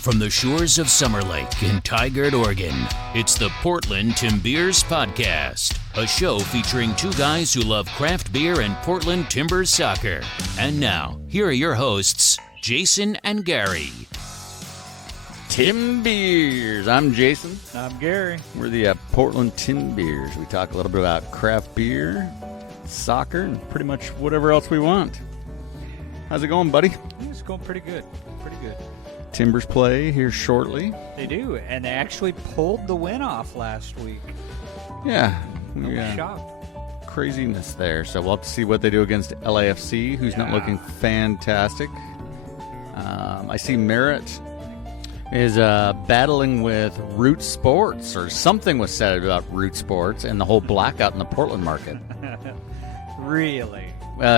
From the shores of Summer Lake in Tigard, Oregon, it's the Portland Timbeers Podcast, a show featuring two guys who love craft beer and Portland Timbers soccer. And now, here are your hosts, Jason and Gary. Timbeers. I'm Jason. I'm Gary. We're the Portland Timbeers. We talk a little bit about craft beer, soccer, and pretty much whatever else we want. How's it going, buddy? It's going pretty good. Pretty good. Timbers play here shortly. They do, and they actually pulled the win off last week. Yeah. I'm shocked. Craziness there. So we'll have to see what they do against LAFC, who's not looking fantastic. I see Merritt is battling with Root Sports, or something was said about Root Sports and the whole blackout in the Portland market. Really?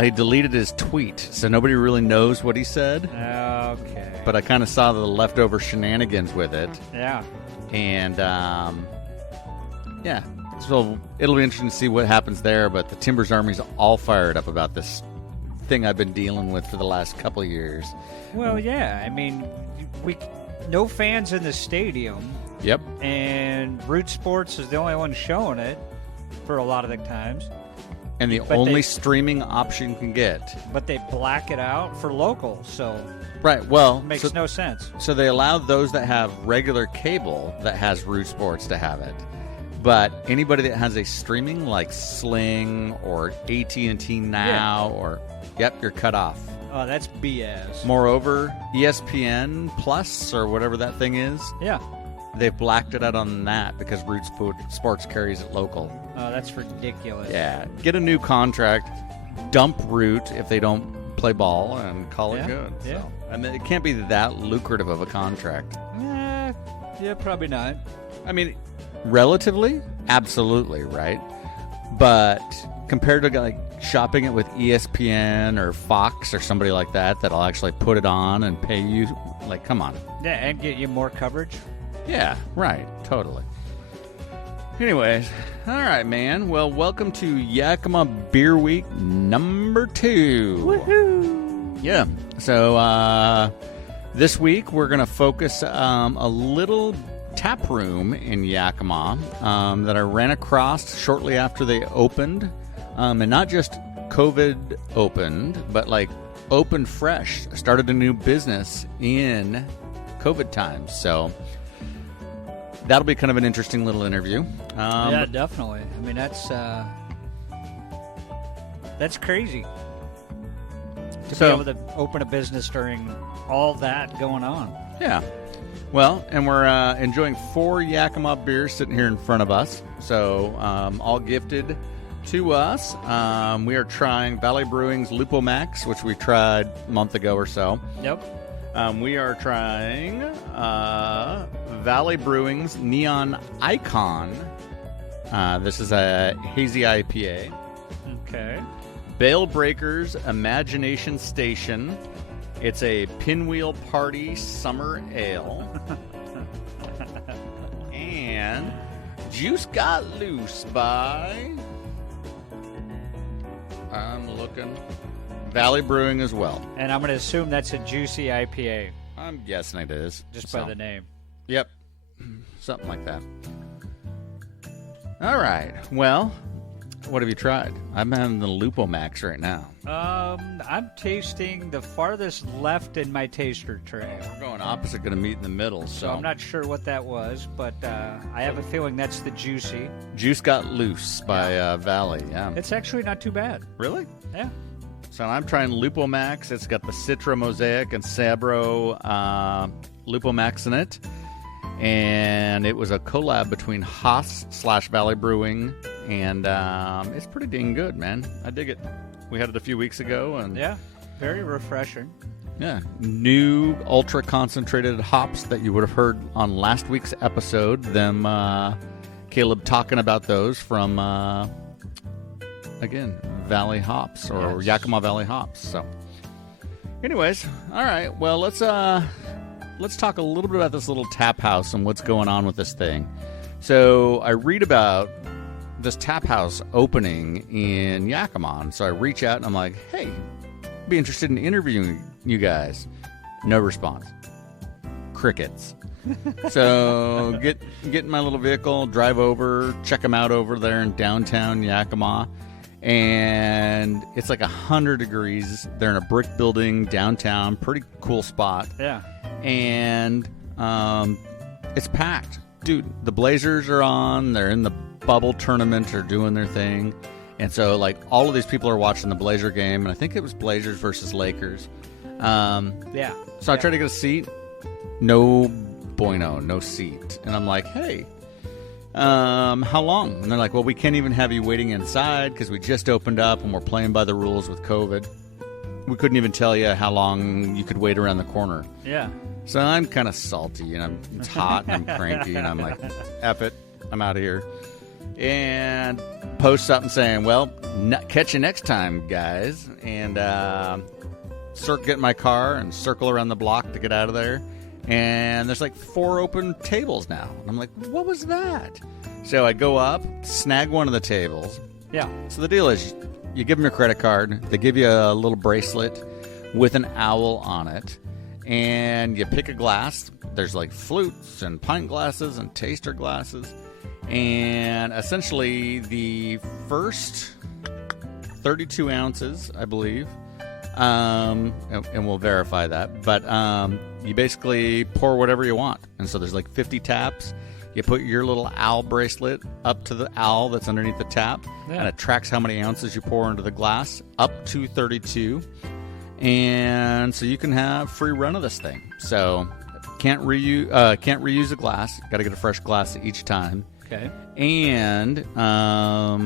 He deleted his tweet, so nobody really knows what he said. Okay. But I kind of saw the leftover shenanigans with it. Yeah. And, yeah. So it'll be interesting to see what happens there, but the Timbers Army's all fired up about this thing I've been dealing with for the last couple of years. Well, yeah. I mean, no fans in the stadium. Yep. And Root Sports is the only one showing it for a lot of the times. And the only streaming option you can get. But they black it out for local, so right. Well, makes no sense. So they allow those that have regular cable that has Root Sports to have it. But anybody that has a streaming like Sling or AT&T Now or you're cut off. Oh, that's BS. Moreover, ESPN Plus or whatever that thing is. Yeah. They've blacked it out on that because Root Sports carries it local. Oh, that's ridiculous. Yeah. Get a new contract, dump Root if they don't play ball, and call it good. Yeah. So, I mean, it can't be that lucrative of a contract. Yeah, probably not. I mean, relatively, absolutely, right? But compared to like shopping it with ESPN or Fox or somebody like that that'll actually put it on and pay you, like, come on. Yeah, and get you more coverage. Yeah, right. Totally. Anyways, all right, man. Well, welcome to Yakima Beer Week number 2. Woohoo! Yeah. So this week we're going to focus a little tap room in Yakima that I ran across shortly after they opened. And not just COVID opened, but like opened fresh, started a new business in COVID times. So that'll be kind of an interesting little interview. Yeah, definitely. I mean, that's crazy to be able to open a business during all that going on. Yeah. Well, and we're enjoying 4 Yakima beers sitting here in front of us. So all gifted to us. We are trying Valley Brewing's LupoMAX, which we tried a month ago or so. Yep. We are trying Valley Brewing's Neon Icon. This is a hazy IPA. Okay. Bale Breaker's Imagination Station. It's a Pinwheel Party Summer Ale. And Juice Got Loose by... I'm looking... Valley Brewing as well. And I'm going to assume that's a juicy IPA. I'm guessing it is. Just by the name. Yep. Something like that. All right. Well, what have you tried? I'm having the LupoMAX right now. I'm tasting the farthest left in my taster tray. We're going opposite, going to meet in the middle. So I'm not sure what that was, but I have a feeling that's the juicy. Juice Got Loose by Valley. Yeah. It's actually not too bad. Really? Yeah. So I'm trying LupoMAX. It's got the Citra Mosaic and Sabro LupoMAX in it. And it was a collab between Haas/Valley Brewing. And it's pretty dang good, man. I dig it. We had it a few weeks ago. And yeah, very refreshing. Yeah. New ultra concentrated hops that you would have heard on last week's episode. Caleb talking about those from, again, Valley hops or Yakima Valley hops. So anyways, all right. Well, let's talk a little bit about this little tap house and what's going on with this thing. So I read about this tap house opening in Yakima. So I reach out and I'm like, hey, be interested in interviewing you guys. No response. crickets. So get in my little vehicle, drive over, check them out over there in downtown Yakima. And it's like 100 degrees. They're in a brick building downtown. Pretty cool spot. Yeah. And it's packed. Dude, the Blazers are on. They're in the bubble tournament. They're doing their thing. And so, like, all of these people are watching the Blazer game. And I think it was Blazers versus Lakers. Yeah. So I tried to get a seat. No bueno, no seat. And I'm like, hey, how long? And they're like, well, we can't even have you waiting inside because we just opened up and we're playing by the rules with COVID. We couldn't even tell you how long you could wait around the corner. Yeah. So I'm kind of salty and it's hot and I'm cranky and I'm like, F it, I'm out of here. And post something saying, well, catch you next time, guys. And get in my car and circle around the block to get out of there. And there's like 4 open tables now. And I'm like, what was that? So I go up, snag one of the tables. Yeah. So the deal is you give them your credit card. They give you a little bracelet with an owl on it. And you pick a glass. There's like flutes and pint glasses and taster glasses. And essentially the first 32 ounces, I believe, and we'll verify that, but you basically pour whatever you want. And so there's like 50 taps. You put your little owl bracelet up to the owl that's underneath the tap, and it tracks how many ounces you pour into the glass, up to 32. And so you can have free run of this thing. So can't reuse a glass. Got to get a fresh glass each time. Okay. And I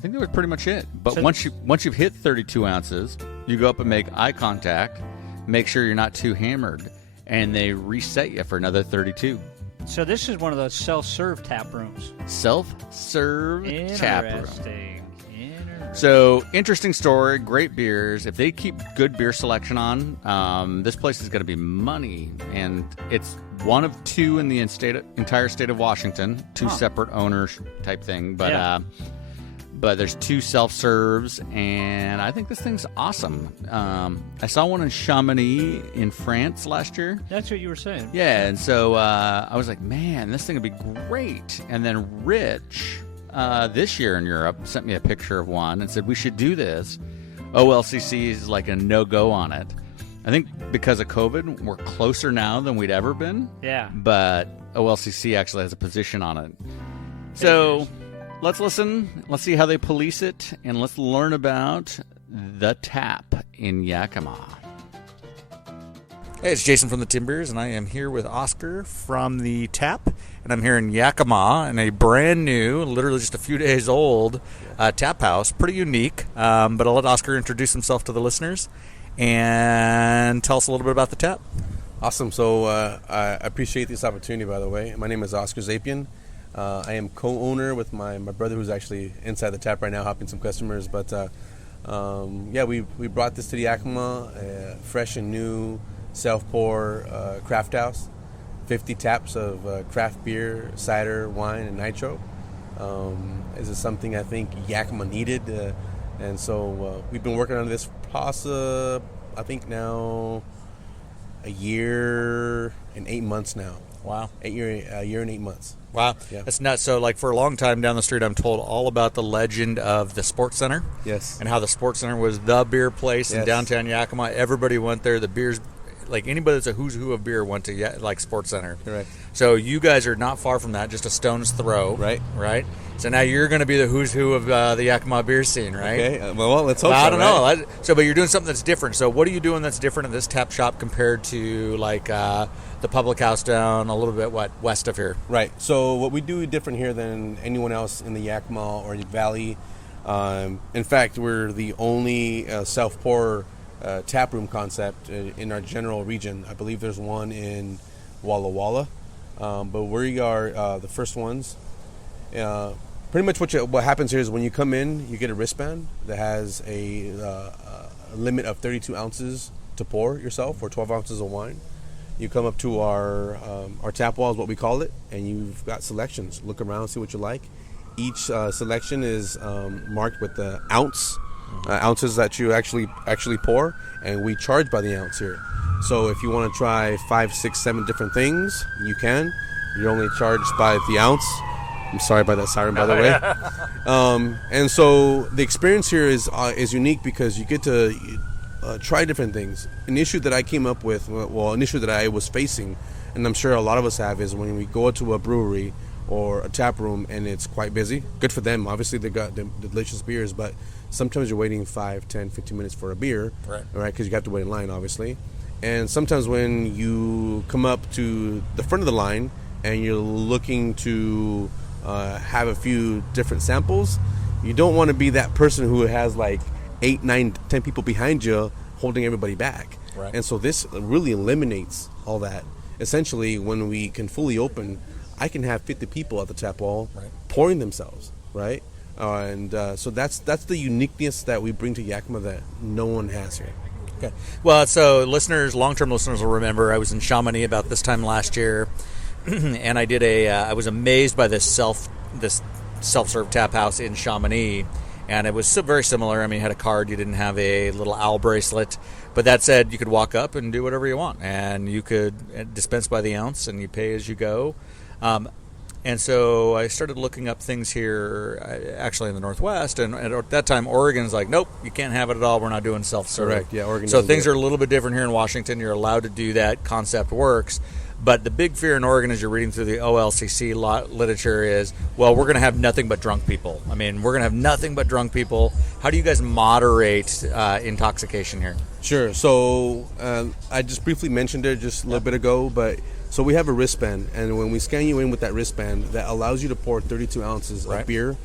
think that was pretty much it. But so once you've hit 32 ounces, you go up and make eye contact, make sure you're not too hammered, and they reset you for another 32. So this is one of those self-serve tap rooms. Self-serve tap room. Interesting. So, interesting story, great beers. If they keep good beer selection on, this place is going to be money. And it's one of 2 in the entire state of Washington, 2 separate owners type thing. But but there's 2 self-serves, and I think this thing's awesome. I saw one in Chamonix in France last year. That's what you were saying. Yeah, and so I was like, man, this thing would be great. And then Rich... this year in Europe, sent me a picture of one and said we should do this. OLCC is like a no-go on it. I think because of COVID, we're closer now than we'd ever been. Yeah. But OLCC actually has a position on it. So let's listen. Let's see how they police it, and let's learn about the tap in Yakima. Hey, it's Jason from the Timbeers, and I am here with Oscar from the Tap, and I'm here in Yakima in a brand new, literally just a few days old, tap house. Pretty unique, but I'll let Oscar introduce himself to the listeners and tell us a little bit about the Tap. Awesome. So I appreciate this opportunity, by the way. My name is Oscar Zapian. I am co-owner with my brother, who's actually inside the Tap right now, helping some customers. But we brought this to the Yakima, fresh and new, self-pour craft house, 50 taps of craft beer, cider, wine, and nitro. This is something I think Yakima needed, and so we've been working on this process, I think now a year and 8 months now. Wow. A year and 8 months. Wow. Yeah. That's nuts. So, like, for a long time down the street, I'm told all about the legend of the Sports Center. Yes. And how the Sports Center was the beer place in downtown Yakima. Everybody went there. The beers... Like, anybody that's a who's who of beer went to, like, Sports Center. Correct. So you guys are not far from that, just a stone's throw. Right. So now you're going to be the who's who of the Yakima beer scene, right? Okay. Well, let's hope so. I don't know. So, but you're doing something that's different. So what are you doing that's different in this tap shop compared to, like, the public house down a little bit, west of here? Right. So what we do different here than anyone else in the Yakima or the Valley. In fact, we're the only self-pour tap room concept in our general region. I believe there's one in Walla Walla, but we are the first ones. Pretty much what happens here is when you come in, you get a wristband that has a limit of 32 ounces to pour yourself, or 12 ounces of wine. You come up to our tap wall is what we call it, and you've got selections. Look around, see what you like. Each selection is marked with the ounces that you actually pour, and we charge by the ounce here. So if you want to try 5, 6, 7 different things, you can. You're only charged by the ounce. I'm sorry about that siren, by the way. And so the experience here is unique because you get to try different things. An issue that I came up with, an issue that I was facing, and I'm sure a lot of us have, is when we go to a brewery or a tap room and it's quite busy. Good for them. Obviously, they got the delicious beers, but sometimes you're waiting 5, 10, 15 minutes for a beer, right? Because you have to wait in line, obviously. And sometimes when you come up to the front of the line and you're looking to have a few different samples, you don't want to be that person who has like 8, 9, 10 people behind you holding everybody back. Right. And so this really eliminates all that. Essentially, when we can fully open, I can have 50 people at the tap wall pouring themselves, right? So that's the uniqueness that we bring to Yakima that no one has here. Okay. Well, so long-term listeners will remember I was in Chamonix about this time last year, and I did I was amazed by this self-serve tap house in Chamonix, and it was very similar. I mean, you had a card, you didn't have a little owl bracelet, but that said, you could walk up and do whatever you want, and you could dispense by the ounce, and you pay as you go. And so I started looking up things here, actually in the Northwest, and at that time, Oregon's like, nope, you can't have it at all. We're not doing self-serve. Correct. Yeah, Oregon. So things are a little bit different here in Washington. You're allowed to do that. Concept works. But the big fear in Oregon, as you're reading through the OLCC literature, is, well, we're going to have nothing but drunk people. I mean, we're going to have nothing but drunk people. How do you guys moderate intoxication here? Sure. So I just briefly mentioned it just a little bit ago, but so we have a wristband, and when we scan you in with that wristband, that allows you to pour 32 ounces of beer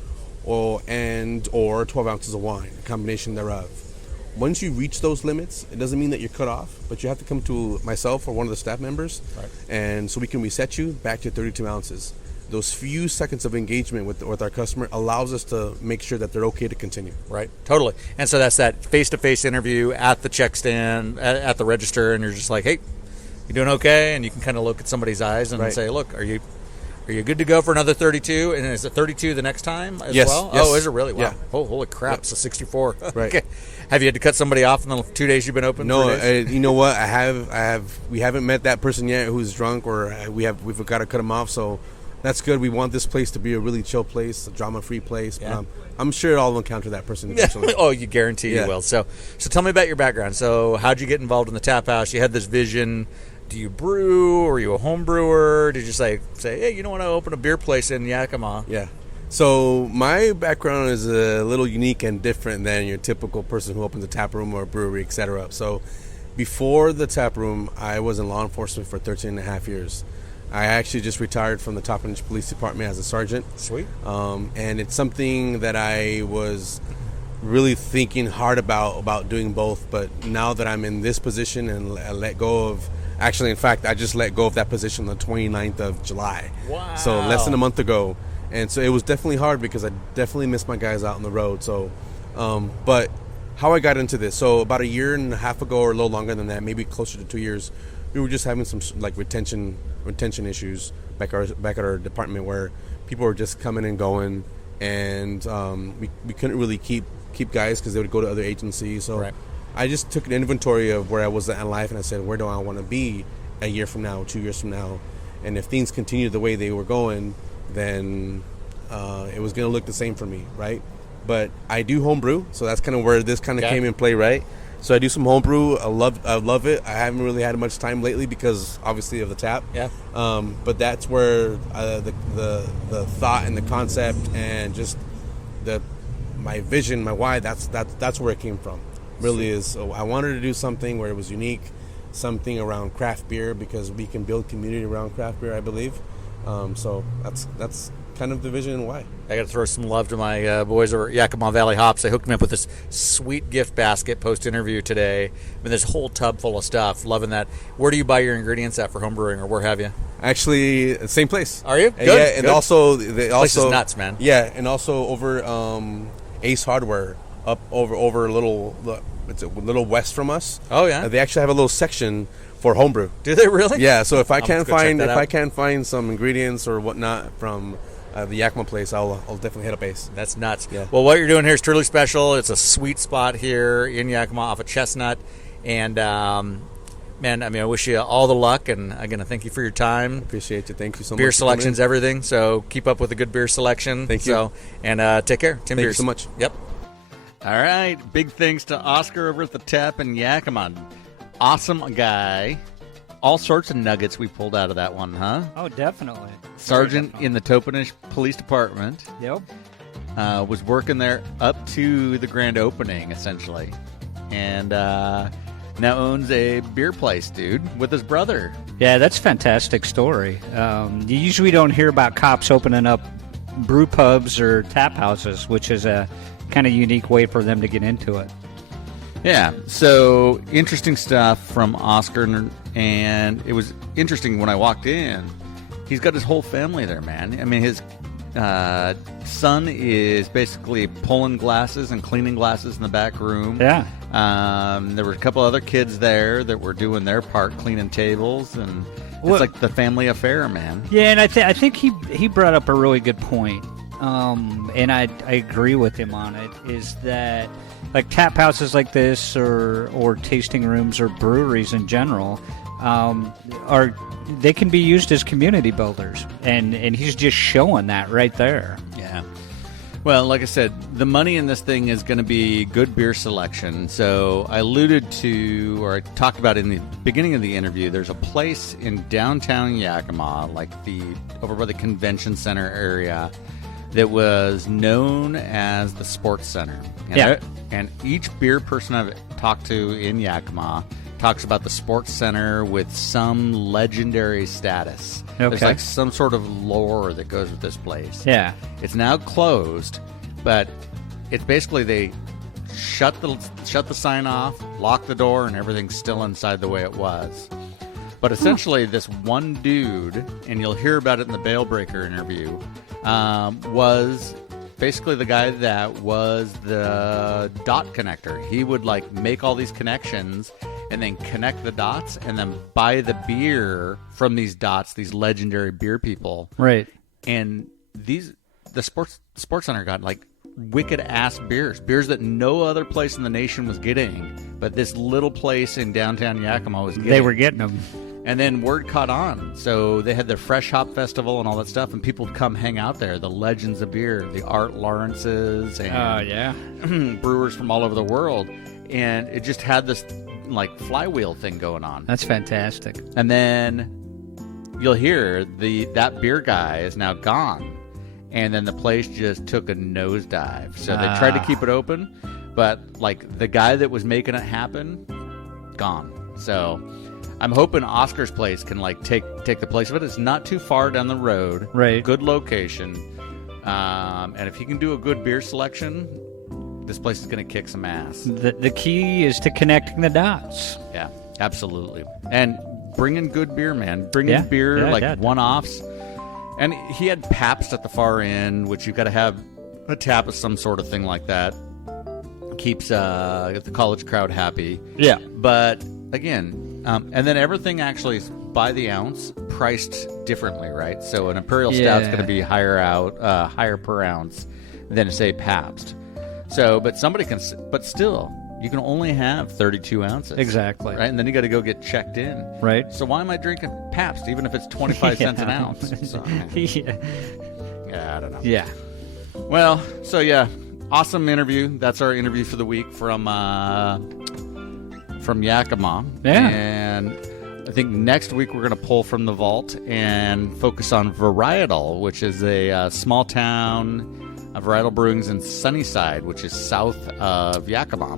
or 12 ounces of wine, a combination thereof. Once you reach those limits, it doesn't mean that you're cut off, but you have to come to myself or one of the staff members, and so we can reset you back to 32 ounces. Those few seconds of engagement with our customer allows us to make sure that they're okay to continue. Right, totally. And so that's that face-to-face interview at the check stand, at the register, and you're just like, hey, you doing okay? And you can kind of look at somebody's eyes and say, look, are you good to go for another 32? And is it 32 the next time as well? Yes. Oh, is it really? Wow. Yeah. Oh, holy crap, it's a 64. Right. Okay. Have you had to cut somebody off in the 2 days you've been open? No, you know what? We haven't met that person yet who's drunk, or we've got to cut them off, so that's good. We want this place to be a really chill place, a drama-free place. Yeah. I'm sure I'll encounter that person eventually. Oh, you guarantee you will. So tell me about your background. So how'd you get involved in the tap house? You had this vision. Do you brew? Are you a home brewer? Did you say, hey, you don't want to open a beer place in Yakima? Yeah. So my background is a little unique and different than your typical person who opens a tap room or a brewery, etc. So before the tap room, I was in law enforcement for 13 and a half years. I actually just retired from the Toppenish Police Department as a sergeant. Sweet. And it's something that I was really thinking hard about doing both. But now that I'm in this position and I let go of... Actually, in fact, I just let go of that position on the 29th of July. Wow. So less than a month ago. And so it was definitely hard because I definitely missed my guys out on the road. So, but how I got into this. So about a year and a half ago, or a little longer than that, maybe closer to 2 years, we were just having some like retention issues back at our department where people were just coming and going, and we couldn't really keep guys because they would go to other agencies. So I just took an inventory of where I was at in life, and I said, where do I want to be a year from now, 2 years from now? And if things continued the way they were going, then it was going to look the same for me, right? But I do homebrew, so that's kind of where this kind of came in play, right? So I do some homebrew. I love it. I haven't really had much time lately because obviously of the tap. Yeah. But that's where the thought and the concept and just my vision, my why. That's where it came from. Really is. So I wanted to do something where it was unique, something around craft beer, because we can build community around craft beer, I believe. So that's kind of the vision and why. I got to throw some love to my boys over at Yakima Valley Hops. They hooked me up with this sweet gift basket post-interview today. I mean, this whole tub full of stuff. Loving that. Where do you buy your ingredients at for homebrewing, or where have you? Actually, same place. Are you? Good. Yeah, and good. also this place is nuts, man. Yeah, and also over Ace Hardware, up over a little. It's a little west from us. Oh yeah. They actually have a little section for homebrew. Do they really? Yeah. So if I can't find some ingredients or whatnot from the Yakima place, I'll definitely hit up Ace. That's nuts. Yeah. Well, what you're doing here is truly special. It's a sweet spot here in Yakima off of Chestnut, and man, man, I mean, I wish you all the luck, and again, I thank you for your time. Appreciate you. Thank you so much. Beer selection's everything, so keep up with a good beer selection. Thank you. So, and take care. Timbeers. Thank you so much. Yep. All right. Big thanks to Oscar over at the Tap in Yakima. Awesome guy. All sorts of nuggets we pulled out of that one, huh? Oh, definitely. Sergeant in the Topanish Police Department. Yep. Was working there up to the grand opening, essentially. And now owns a beer place, dude, with his brother. Yeah, that's a fantastic story. You usually don't hear about cops opening up brew pubs or tap houses, which is a kind of unique way for them to get into it. Yeah, so interesting stuff from Oscar, and it was interesting when I walked in. He's got his whole family there, man. I mean, his son is basically pulling glasses and cleaning glasses in the back room. Yeah. There were a couple other kids there that were doing their part, cleaning tables, and it's like the family affair, man. Yeah, and I think he brought up a really good point, and I agree with him on it, is that like tap houses like this or tasting rooms or breweries in general they can be used as community builders, and he's just showing that right there. Yeah. Well, like I said, the money in this thing is going to be good beer selection. So I alluded to, or I talked about in the beginning of the interview, there's a place in downtown Yakima, like over by the convention center area, that was known as the Sports Center. And and each beer person I've talked to in Yakima talks about the Sports Center with some legendary status. Okay. There's like some sort of lore that goes with this place. Yeah. It's now closed, but it's basically they shut the sign off, lock the door, and everything's still inside the way it was. But essentially, this one dude, and you'll hear about it in the Bale Breaker interview, was basically the guy that was the dot connector. He would like make all these connections and then connect the dots and then buy the beer from these dots, these legendary beer people. Right. And the sports center got like wicked ass beers that no other place in the nation was getting, but this little place in downtown Yakima was getting. They were getting them. And then word caught on. So they had their Fresh Hop Festival and all that stuff, and people would come hang out there. The legends of beer, the Art Lawrences, and brewers from all over the world. And it just had this like flywheel thing going on. That's fantastic. And then you'll hear that beer guy is now gone. And then the place just took a nosedive. So they tried to keep it open, but like the guy that was making it happen, gone. So I'm hoping Oscar's place can like take the place of it. It's not too far down the road. Right. Good location. And if he can do a good beer selection, this place is going to kick some ass. The key is to connecting the dots. Yeah, absolutely. And bring in good beer, man. Bring in beer one-offs. And he had Pabst at the far end, which you've got to have a tap of some sort of thing like that. Keeps the college crowd happy. Yeah. But again, and then everything actually is by the ounce, priced differently, right? So an Imperial Stout's going to be higher per ounce than, say, Pabst. So, but still, you can only have 32 ounces. Exactly. Right? And then you got to go get checked in. Right. So why am I drinking Pabst, even if it's 25 cents an ounce? So, yeah, I don't know. Yeah. Well, so yeah, awesome interview. That's our interview for the week from Yakima. Yeah. And I think next week we're going to pull from the vault and focus on Varietal, which is a small town. Varietal Brewing's in Sunnyside, which is south of Yakima.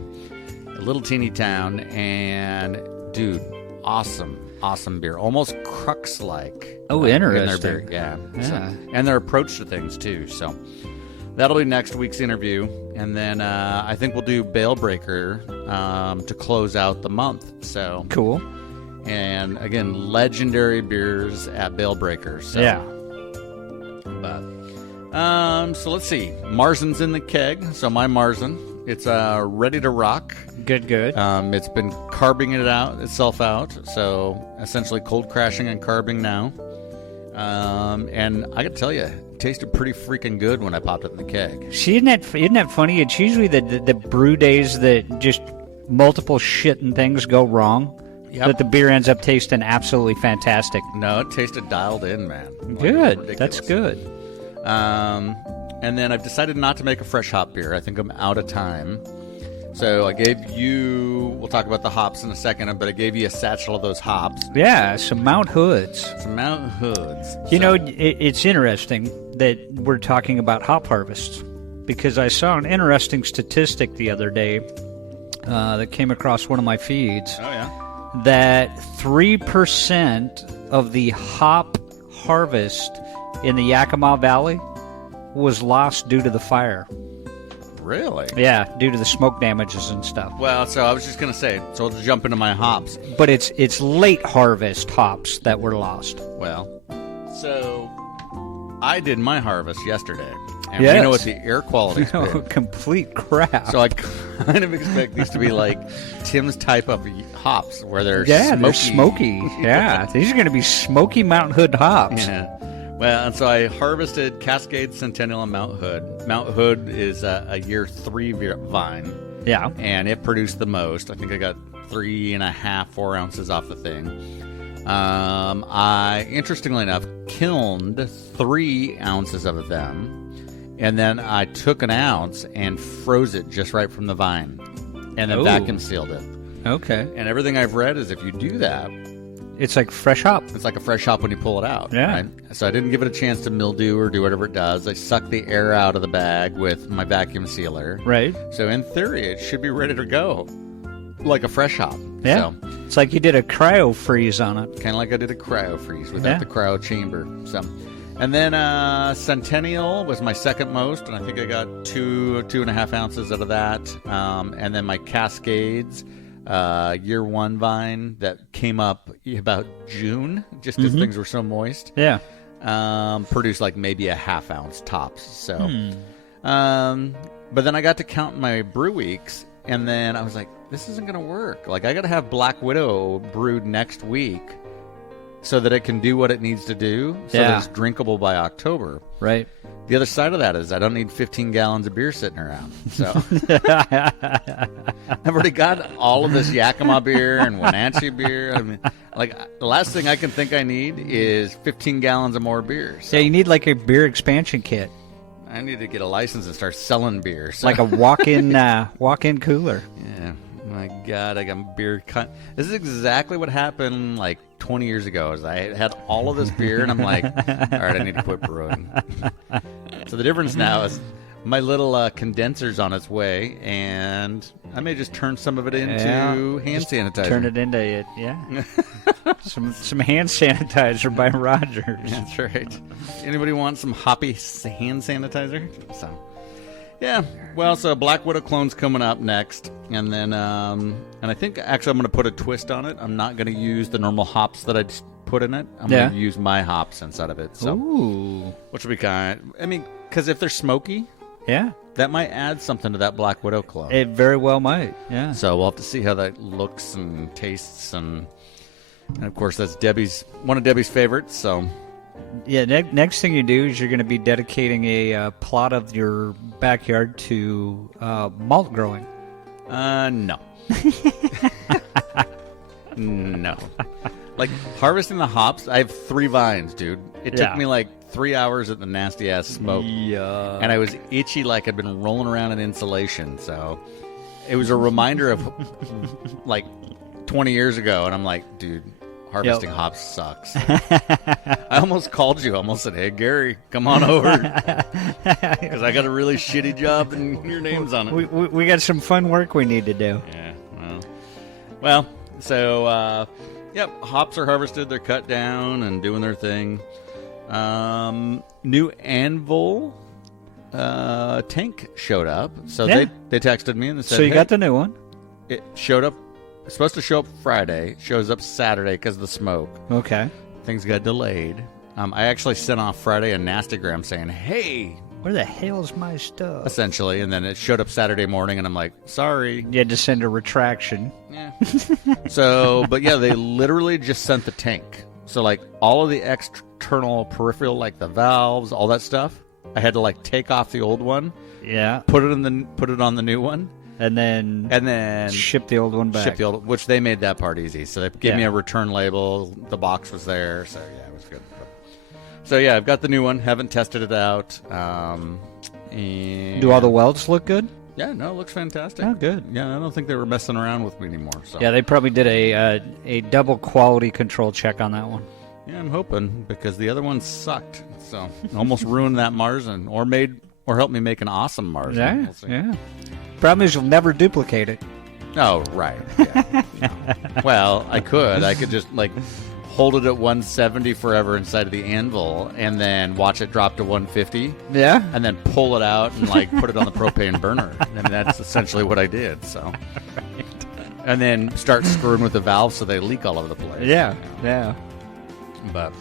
A little teeny town, and dude, awesome beer. Almost Crux-like. Oh, interesting. In their beer. Yeah. So, and their approach to things, too. So that'll be next week's interview. And then I think we'll do Bale Breaker to close out the month. So cool. And again, legendary beers at Bale Breaker. So. Yeah. So let's see. Marzen's in the keg. So my Marzen, it's ready to rock. Good. It's been carbing itself out. So essentially cold crashing and carbing now. And I got to tell you, it tasted pretty freaking good when I popped it in the keg. See, isn't that funny? It's usually the brew days that just multiple shit and things go wrong. that the beer ends up tasting absolutely fantastic. No, it tasted dialed in, man. Like, Good. ridiculous. That's good. And then I've decided not to make a fresh hop beer. I think I'm out of time. So I gave you, we'll talk about the hops in a second, but I gave you a satchel of those hops. Yeah, some Mount Hoods. Some Mount Hoods. You know, it's interesting that we're talking about hop harvests because I saw an interesting statistic the other day that came across one of my feeds. Oh, yeah. That 3% of the hop harvest in the Yakima Valley was lost due to the fire. Really? Yeah, due to the smoke damages and stuff. Well, so I was just going to say, so let's jump into my hops. But it's late harvest hops that were lost. Well, so I did my harvest yesterday. And Yes. you know what the air quality's been. Complete crap. So I kind of expect these to be like Tim's type of hops, where they're they're smoky. smoky. Yeah, these are going to be smoky Mount Hood hops. Yeah. Well, and so I harvested Cascade, Centennial, and Mount Hood. Mount Hood is a year 3 vine, Yeah. and it produced the most. I think I got 3.5, 4 ounces off the thing. I, interestingly enough, kilned 3 ounces of them, and then I took an ounce and froze it just right from the vine, and then Ooh. vacuum sealed it. Okay. And everything I've read is if you do that, It's like fresh hop. it's like a fresh hop when you pull it out. Yeah. Right? So I didn't give it a chance to mildew or do whatever it does. I sucked the air out of the bag with my vacuum sealer. Right. So in theory, it should be ready to go, like a fresh hop. Yeah. So, It's like you did a cryo freeze on it. kind of like I did a cryo freeze without Yeah. the cryo chamber. So, and then Centennial was my second most, and I think I got 2.5 ounces out of that. And then my Cascades. Year 1 vine that came up about June, just because things were so moist. Yeah. Produced like maybe a half ounce tops. So, but then I got to count my brew weeks, and then I was like, this isn't going to work. Like, I got to have Black Widow brewed next week so that it can do what it needs to do, so that it's drinkable by October. Right. The other side of that is I don't need 15 gallons of beer sitting around. So I've already got all of this Yakima beer and Wenatchee beer. I mean, like, the last thing I can think I need is 15 gallons of more beer. So Yeah, you need like a beer expansion kit, I need to get a license and start selling beer. So, like a walk-in cooler. yeah, my God, I got beer. This is exactly what happened like 20 years ago. Is I had all of this beer, and I'm like, all right, I need to quit brewing. So the difference now is my little condenser's on its way, and I may just turn some of it into hand sanitizer. Turn it into it. Yeah. some hand sanitizer by Rogers. That's right. Anybody want some hoppy hand sanitizer? So, yeah. Well, so Black Widow clone's coming up next, and then and I think actually I'm going to put a twist on it. I'm not going to use the normal hops that I just put in it. I'm going to use my hops inside of it. So, Ooh. which will be kind. I mean, because if they're smoky, Yeah. that might add something to that Black Widow clone. It very well might. Yeah. So we'll have to see how that looks and tastes, and of course that's one of Debbie's favorites. So. Yeah, next thing you do is you're going to be dedicating a plot of your backyard to malt growing. No. No. Like, harvesting the hops, I have 3 vines, dude. It took me like 3 hours at the nasty-ass smoke. Yeah. And I was itchy like I'd been rolling around in insulation. So it was a reminder of, like, 20 years ago. And I'm like, dude, harvesting hops sucks. I almost called you. I almost said, hey, Gary, come on over. Because I got a really shitty job and your name's on it. We got some fun work we need to do. Yeah, well, so, yep, hops are harvested. They're cut down and doing their thing. New Anvil tank showed up. So Yeah. they texted me and they said, So you hey, got the new one. it showed up. It's supposed to show up Friday. Shows up Saturday because of the smoke. Okay. Things got delayed. I actually sent off Friday a nastygram saying, hey, Where the hell's my stuff? essentially. And then it showed up Saturday morning and I'm like, sorry. You had to send a retraction. Yeah. So, but yeah, they literally just sent the tank. So, like, all of the external peripheral, like the valves, all that stuff, I had to like take off the old one, Yeah. put it on the new one, And then ship the old one back. Which they made that part easy. So they gave me a return label. The box was there. So yeah, it was good. So yeah, I've got the new one. Haven't tested it out. And do all the welds look good? Yeah, no, it looks fantastic. Oh, good. Yeah, I don't think they were messing around with me anymore. So. Yeah, they probably did a double quality control check on that one. Yeah, I'm hoping, because the other one sucked. So almost ruined that Marzen, or helped me make an awesome Marzen. Yeah, we'll see. yeah. Problem is, you'll never duplicate it. Oh, right. Yeah. No. Well, I could just hold it at 170 forever inside of the anvil, and then watch it drop to 150. Yeah. And then pull it out and put it on the propane burner. I mean, that's essentially what I did. So. Right. And then start screwing with the valves so they leak all over the place. Yeah. Yeah. But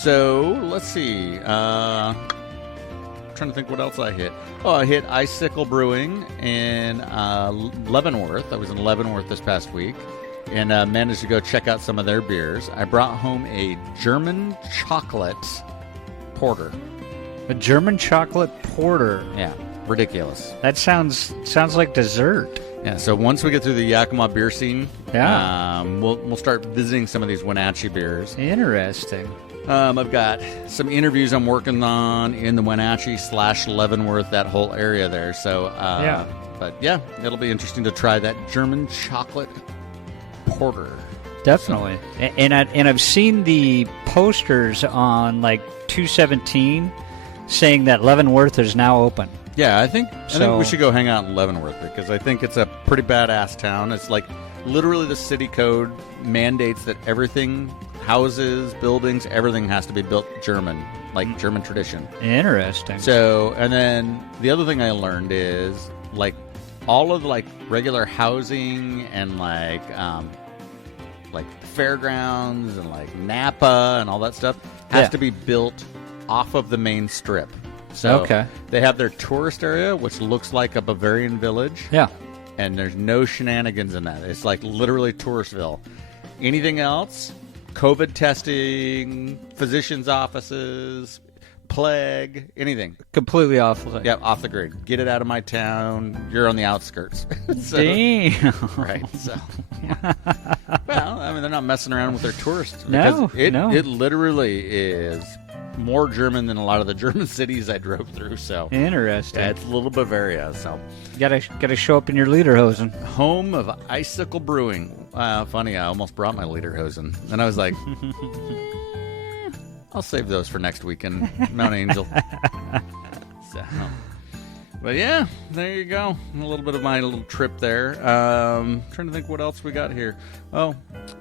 so let's see. Trying to think what else I hit. Oh, I hit Icicle Brewing in Leavenworth. I was in Leavenworth this past week. And managed to go check out some of their beers. I brought home a German chocolate porter. A German chocolate porter. Yeah, ridiculous. That sounds like dessert. Yeah. So once we get through the Yakima beer scene, we'll start visiting some of these Wenatchee beers. Interesting. I've got some interviews I'm working on in the Wenatchee / Leavenworth, that whole area there. So but yeah, it'll be interesting to try that German chocolate porter. Definitely. And I've seen the posters on 217 saying that Leavenworth is now open. Yeah, I think we should go hang out in Leavenworth, because I think it's a pretty badass town. It's literally the city code mandates that everything, houses, buildings, everything has to be built German, German tradition. Interesting. So, and then the other thing I learned is all of regular housing and fairgrounds and Napa and all that stuff has to be built off of the main strip. So they have their tourist area, which looks like a Bavarian village. Yeah. And there's no shenanigans in that. It's literally Touristville. Anything else, COVID testing, physicians' offices, plague, anything. Completely off. Yeah, off the grid. Get it out of my town. You're on the outskirts. Damn. Right. So, well, I mean, they're not messing around with their tourists. No. It literally is more German than a lot of the German cities I drove through. So interesting. Yeah, it's a little Bavaria. So gotta show up in your lederhosen. Home of Icicle Brewing. Funny, I almost brought my lederhosen, and I was like, I'll save those for next week in Mount Angel. So, but yeah, there you go. A little bit of my little trip there. Trying to think what else we got here. Oh,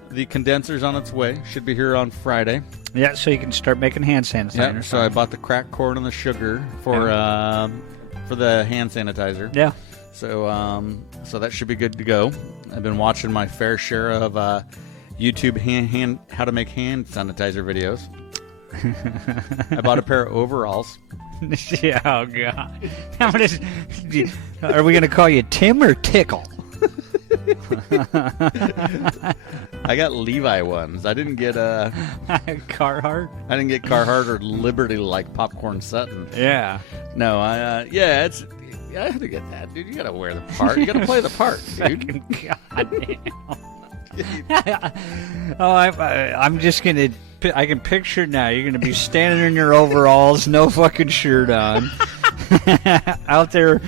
the condenser's on its way. Should be here on Friday. Yeah, so you can start making hand sanitizer. Yeah, so I bought the cracked corn and the sugar for the hand sanitizer. Yeah. So so that should be good to go. I've been watching my fair share of YouTube how to make hand sanitizer videos. I bought a pair of overalls. Yeah, oh God. Are we going to call you Tim or Tickle? I got Levi ones. I didn't get Carhartt. I didn't get Carhartt or Liberty like Popcorn Sutton. Yeah. No, I had to get that, dude. You got to wear the part. You got to play the part, dude. Goddamn. I'm just gonna. I can picture now. You're gonna be standing in your overalls, no fucking shirt on, out there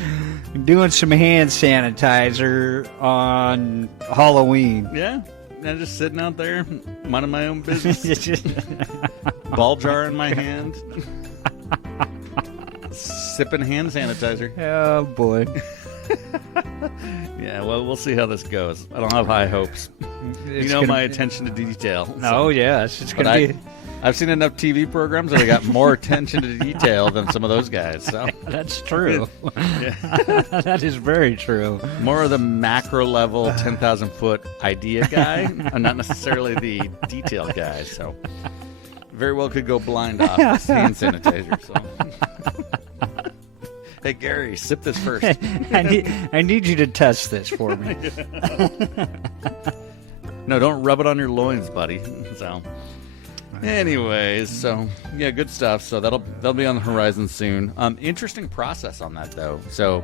doing some hand sanitizer on Halloween. Yeah, I'm just sitting out there, minding my own business. Ball jar in my hand, sipping hand sanitizer. Oh boy. Yeah, well, we'll see how this goes. I don't have high hopes. My attention to detail. So. Oh, yes. It's going to be... I've seen enough TV programs that I got more attention to detail than some of those guys. So that's true. That is very true. More of the macro level, 10,000-foot idea guy, and not necessarily the detail guy. So very well could go blind off this hand sanitizer. So... Hey, Gary, sip this first. I need you to test this for me. No, don't rub it on your loins, buddy. So, anyways, so yeah, good stuff. So that'll be on the horizon soon. Interesting process on that though. So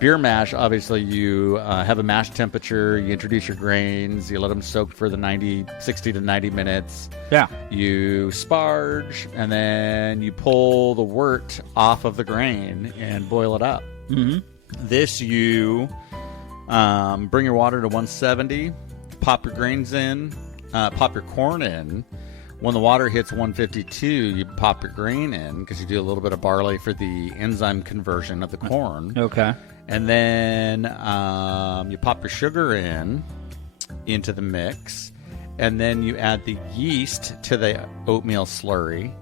beer mash, obviously you have a mash temperature, you introduce your grains, you let them soak for the 60 to 90 minutes. Yeah. You sparge, and then you pull the wort off of the grain and boil it up. Mm-hmm. This you bring your water to 170, pop your grains in, pop your corn in. When the water hits 152, you pop your grain in because you do a little bit of barley for the enzyme conversion of the corn. Okay. And then you pop your sugar into the mix. And then you add the yeast to the oatmeal slurry,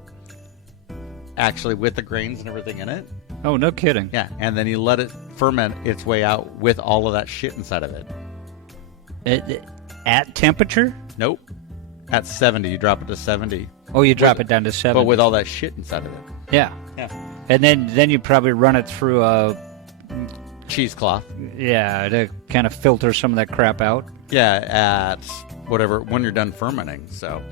actually with the grains and everything in it. Oh, no kidding. Yeah, and then you let it ferment its way out with all of that shit inside of it. At temperature? Nope. At 70, you drop it to 70. Oh, you drop it down to 70. But with all that shit inside of it. Yeah. Yeah. And then you probably run it through a... cheesecloth. Yeah, to kind of filter some of that crap out. Yeah, at whatever, when you're done fermenting. So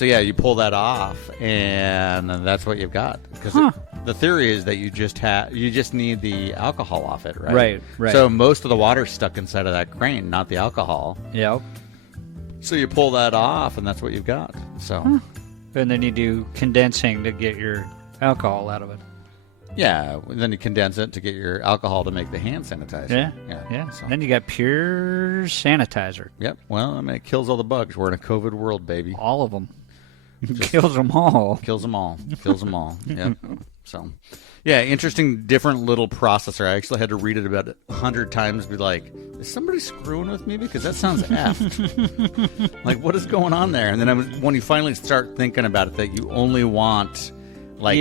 yeah, you pull that off, and that's what you've got. Because the theory is that you just need the alcohol off it, right? Right. So most of the water's stuck inside of that grain, not the alcohol. Yep. So you pull that off, and that's what you've got. So, And then you do condensing to get your alcohol out of it. yeah, then you condense it to get your alcohol to make the hand sanitizer. Yeah. So. Then you got pure sanitizer. Yep. Well, I mean, it kills all the bugs. We're in a COVID world, baby. All of them. Kills them all. Kills them all. Kills them all. Yep. So, yeah, interesting, different little processor. I actually had to read it about 100 times, be like, is somebody screwing with me? Because that sounds effed. Like, what is going on there? And then when you finally start thinking about it, that you only want, like,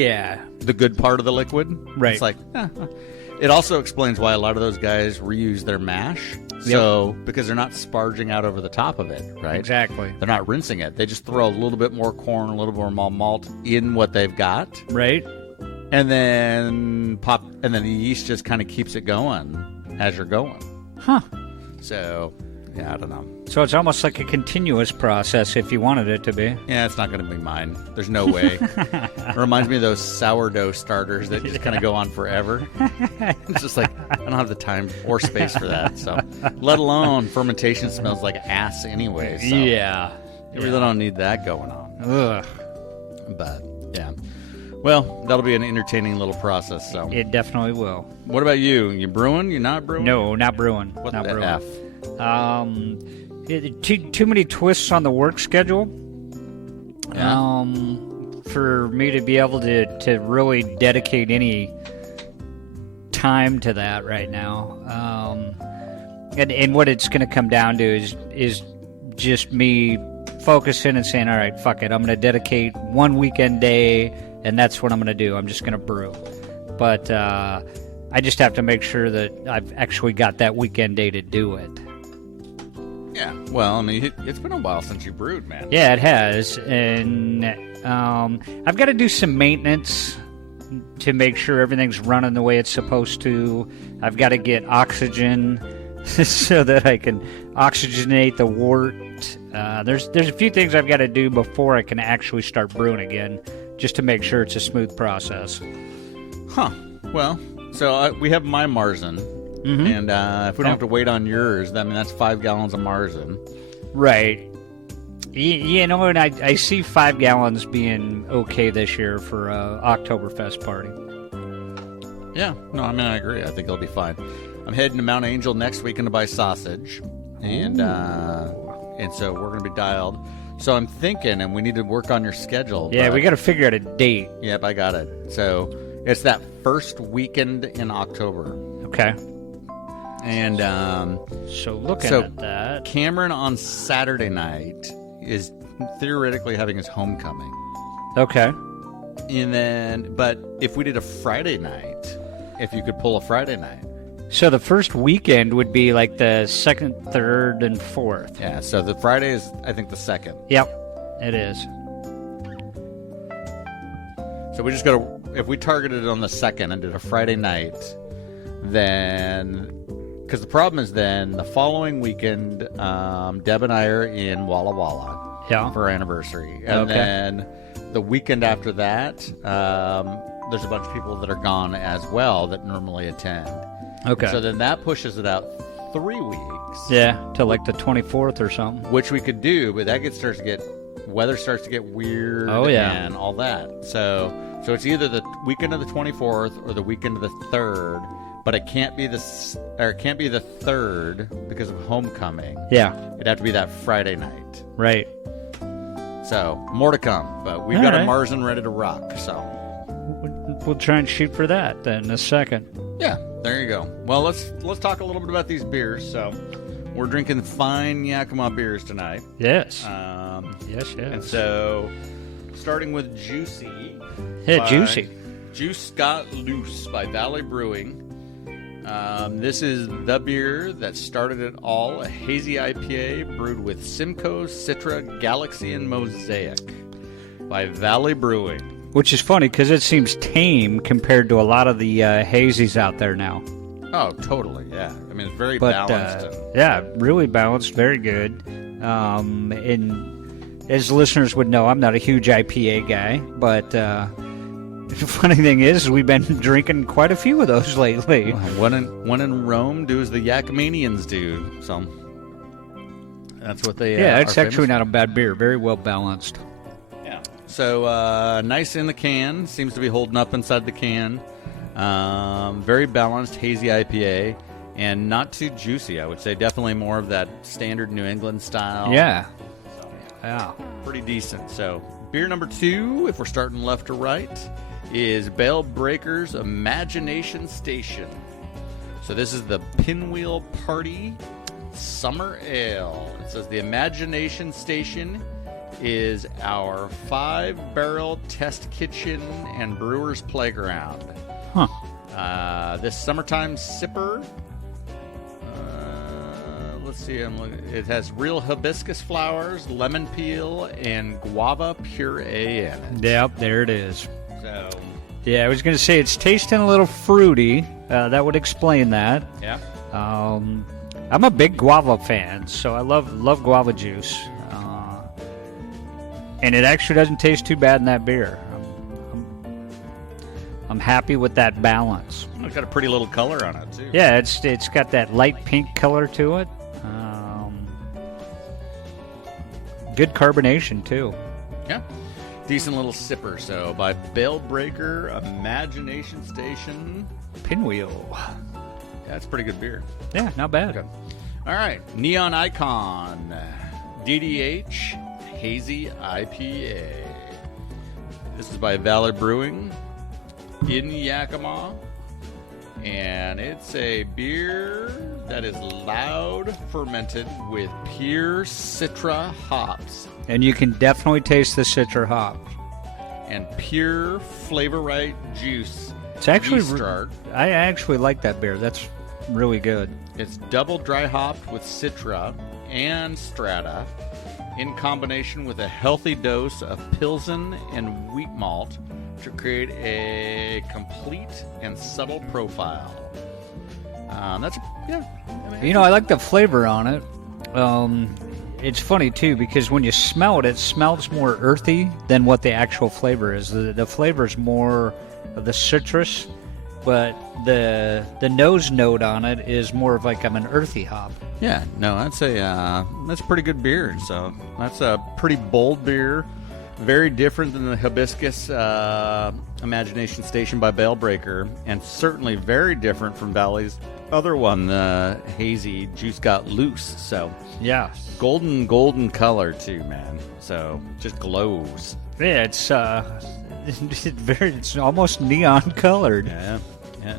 the good part of the liquid. Right. It's like, It also explains why a lot of those guys reuse their mash. So, because they're not sparging out over the top of it, right? Exactly. They're not rinsing it. They just throw a little bit more corn, a little more malt in what they've got. Right. And then the yeast just kind of keeps it going as you're going. Huh. So, yeah, I don't know. So it's almost like a continuous process if you wanted it to be. Yeah, it's not going to be mine. There's no way. It reminds me of those sourdough starters that just kind of go on forever. It's just like, I don't have the time or space for that. So, let alone fermentation smells like ass anyway. So Yeah. You really don't need that going on. Ugh. But, yeah. Well, that'll be an entertaining little process. So It definitely will. What about you? You brewing? You not brewing? No, not brewing. What not the brewing. F? Too many twists on the work schedule. Yeah. For me to be able to really dedicate any time to that right now. And what it's going to come down to is just me focusing and saying, all right, fuck it. I'm going to dedicate one weekend day, and that's what I'm going to do. I'm just going to brew. But I just have to make sure that I've actually got that weekend day to do it. Yeah. Well, I mean, it's been a while since you brewed, man. Yeah, it has. And I've got to do some maintenance to make sure everything's running the way it's supposed to. I've got to get oxygen so that I can oxygenate the wort. There's a few things I've got to do before I can actually start brewing again, just to make sure it's a smooth process. Huh. Well, so we have my Marzen, and if we don't have to wait on yours, that's 5 gallons of Marzen. Right. You know, and I see 5 gallons being okay this year for Oktoberfest party. Yeah. No, I agree. I think it'll be fine. I'm heading to Mount Angel next weekend to buy sausage, and so we're going to be dialed. So I'm thinking, and we need to work on your schedule. Yeah, we got to figure out a date. Yep, I got it. So it's that first weekend in October. Okay. And so looking at that, Cameron on Saturday night is theoretically having his homecoming. Okay. And then, but if we did a Friday night, if you could pull a Friday night. So the first weekend would be like the 2nd, 3rd, and 4th. Yeah, so the Friday is, I think, the 2nd. Yep, it is. So we just got to, if we targeted it on the 2nd and did a Friday night, then, because the problem is then the following weekend, Deb and I are in Walla Walla for our anniversary. And then the weekend after that, there's a bunch of people that are gone as well that normally attend. Okay. So then that pushes it out 3 weeks. Yeah, to like the 24th or something. Which we could do, but that weather starts to get weird. Oh, yeah. And all that. So it's either the weekend of the 24th or the weekend of the 3rd, but it can't be the 3rd because of homecoming. Yeah. It'd have to be that Friday night. Right. So more to come, but we've got a Marzen ready to rock. So we'll try and shoot for that then in a second. yeah, there you go. Well, let's talk a little bit about these beers. So we're drinking fine Yakima beers tonight. Yes. Yes. Yes. And so starting with Juicy. Yeah, Juicy. Juice Got Loose by Valley Brewing. This is the beer that started it all, a hazy IPA brewed with Simcoe, Citra, Galaxy, and Mosaic by Valley Brewing. Which is funny because it seems tame compared to a lot of the hazies out there now. Oh, totally, yeah. I mean, it's very balanced. Yeah, really balanced, very good. And as listeners would know, I'm not a huge IPA guy, but the funny thing is we've been drinking quite a few of those lately. One in Rome do as the Yakimanians do. So that's what they yeah, it's are actually famous not a bad beer. Very well balanced. Yeah. So nice in the can. Seems to be holding up inside the can. Very balanced, hazy IPA. And not too juicy, I would say. Definitely more of that standard New England style. Yeah. So, Yeah. pretty decent. So beer number 2, if we're starting left to right, is Bale Breaker's Imagination Station. So this is the Pinwheel Party Summer Ale. It says the Imagination Station is our 5-barrel test kitchen and brewer's playground. Huh. This summertime sipper, let's see, it has real hibiscus flowers, lemon peel, and guava puree in it. Yep, there it is. So, Yeah, I was going to say it's tasting a little fruity. That would explain that. yeah. I'm a big guava fan, so I love guava juice. And it actually doesn't taste too bad in that beer. I'm happy with that balance. It's got a pretty little color on it, too. Yeah, it's got that light pink color to it. Good carbonation, too. Yeah. Decent little sipper. So, by Bale Breaker, Imagination Station. Pinwheel. Yeah, it's pretty good beer. Yeah, not bad. Okay. All right. Neon Icon, DDH, Hazy IPA. This is by Valley Brewing in Yakima. And it's a beer that is loud fermented with pure Citra hops. And you can definitely taste the Citra hop. And pure Flavor Right juice. It's actually, yeast start. I actually like that beer. That's really good. It's double dry hopped with Citra and Strata in combination with a healthy dose of Pilsen and wheat malt to create a complete and subtle profile. I like the flavor on it. It's funny, too, because when you smell it, it smells more earthy than what the actual flavor is. The flavor is more of the citrus, but the nose note on it is more of like an earthy hop. Yeah, no, that's a pretty good beer. So that's a pretty bold beer. Very different than the Hibiscus Imagination Station by Bale Breaker, and certainly very different from Valley's other one, the Hazy Juice Got Loose. So yeah, golden color too, man. So just glows. Yeah, it's almost neon colored. Yeah,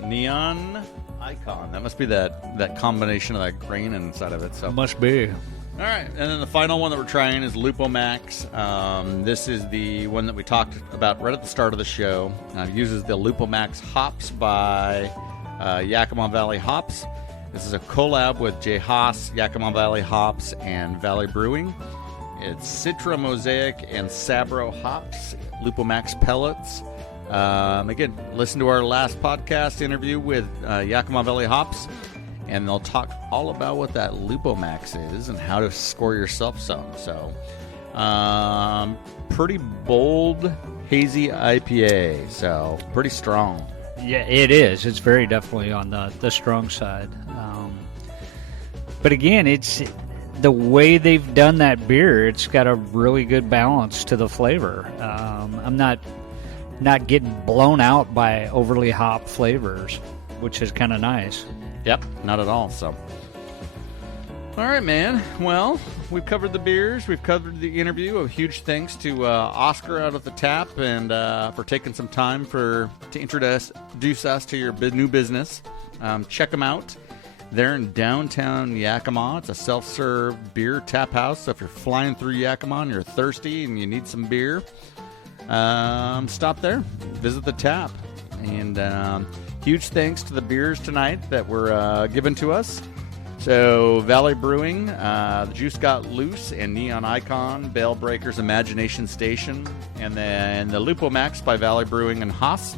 neon icon. That must be that combination of that grain inside of it. So must be. All right, and then the final one that we're trying is LupoMAX. This is the one that we talked about right at the start of the show. It uses the LupoMAX hops by Yakima Valley Hops. This is a collab with J. Haas, Yakima Valley Hops, and Valley Brewing. It's Citra Mosaic and Sabro hops, LupoMAX pellets. Again, listen to our last podcast interview with Yakima Valley Hops, and they'll talk all about what that LupoMAX is and how to score yourself some. So, pretty bold, hazy IPA. So, pretty strong. Yeah, it is. It's very definitely on the strong side. But again, it's the way they've done that beer. It's got a really good balance to the flavor. I'm not getting blown out by overly hop flavors, which is kind of nice. Yep, not at all. So, all right, man. Well, we've covered the beers. We've covered the interview. A huge thanks to Oscar out at the tap and for taking some time to introduce us to your new business. Check them out. They're in downtown Yakima. It's a self-serve beer tap house. So if you're flying through Yakima and you're thirsty and you need some beer, stop there, visit the tap. And huge thanks to the beers tonight that were given to us. So Valley Brewing, the Juice Got Loose, and Neon Icon, Bale Breakers Imagination Station, and then the LupoMAX by Valley Brewing and Haas.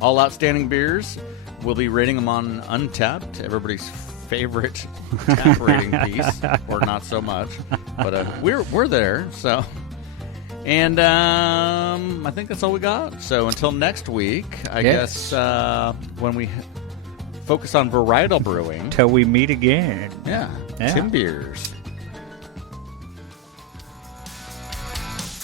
All outstanding beers. We'll be rating them on Untapped, everybody's favorite tap rating piece, or not so much. But we're there, so. And I think that's all we got. So until next week, I guess when we focus on varietal brewing. Till we meet again. Yeah. Timbeers.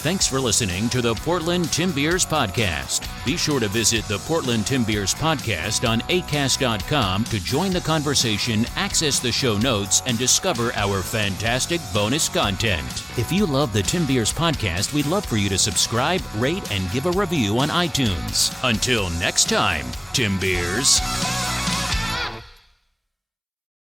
Thanks for listening to the Portland Timbeers Podcast. Be sure to visit the Portland Timbeers Podcast on acast.com to join the conversation, access the show notes, and discover our fantastic bonus content. If you love the Timbeers Podcast, we'd love for you to subscribe, rate, and give a review on iTunes. Until next time, Timbeers.